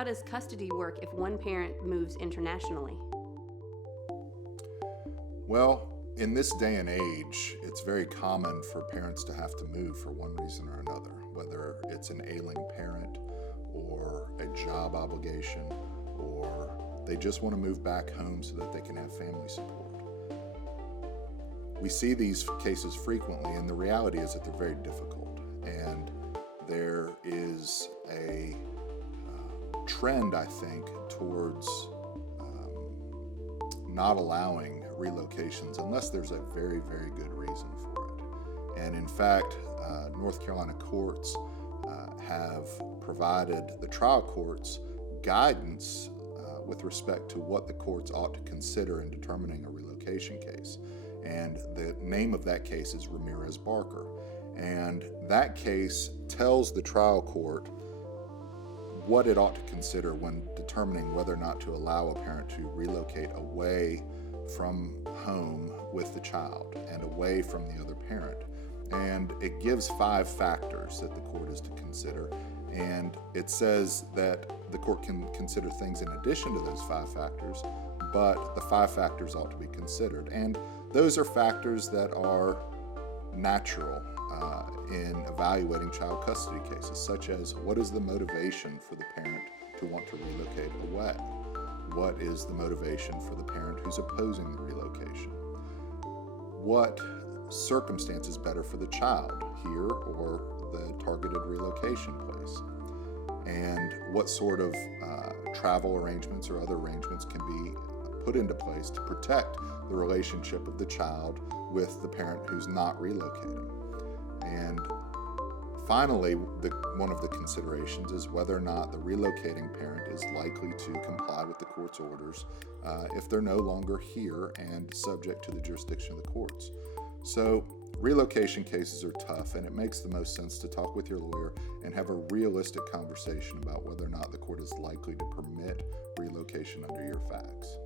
How does custody work if one parent moves internationally? Well, in this day and age, it's very common for parents to have to move for one reason or another, whether it's an ailing parent or a job obligation, or they just want to move back home so that they can have family support. We see these cases frequently, and the reality is that they're very difficult. And there is a trend, I think, towards not allowing relocations unless there's a very, very good reason for it. And in fact, North Carolina courts have provided the trial courts guidance with respect to what the courts ought to consider in determining a relocation case. And the name of that case is Ramirez-Barker. And that case tells the trial court what it ought to consider when determining whether or not to allow a parent to relocate away from home with the child and away from the other parent. And it gives 5 factors that the court is to consider. And it says that the court can consider things in addition to those 5 factors, but the 5 factors ought to be considered. And those are factors that are natural in evaluating child custody cases, such as what is the motivation for the parent to want to relocate away? What is the motivation for the parent who's opposing the relocation? What circumstance is better for the child, here or the targeted relocation place? And what sort of travel arrangements or other arrangements can be put into place to protect the relationship of the child with the parent who's not relocating? And finally, one of the considerations is whether or not the relocating parent is likely to comply with the court's orders if they're no longer here and subject to the jurisdiction of the courts. So relocation cases are tough, and it makes the most sense to talk with your lawyer and have a realistic conversation about whether or not the court is likely to permit relocation under your facts.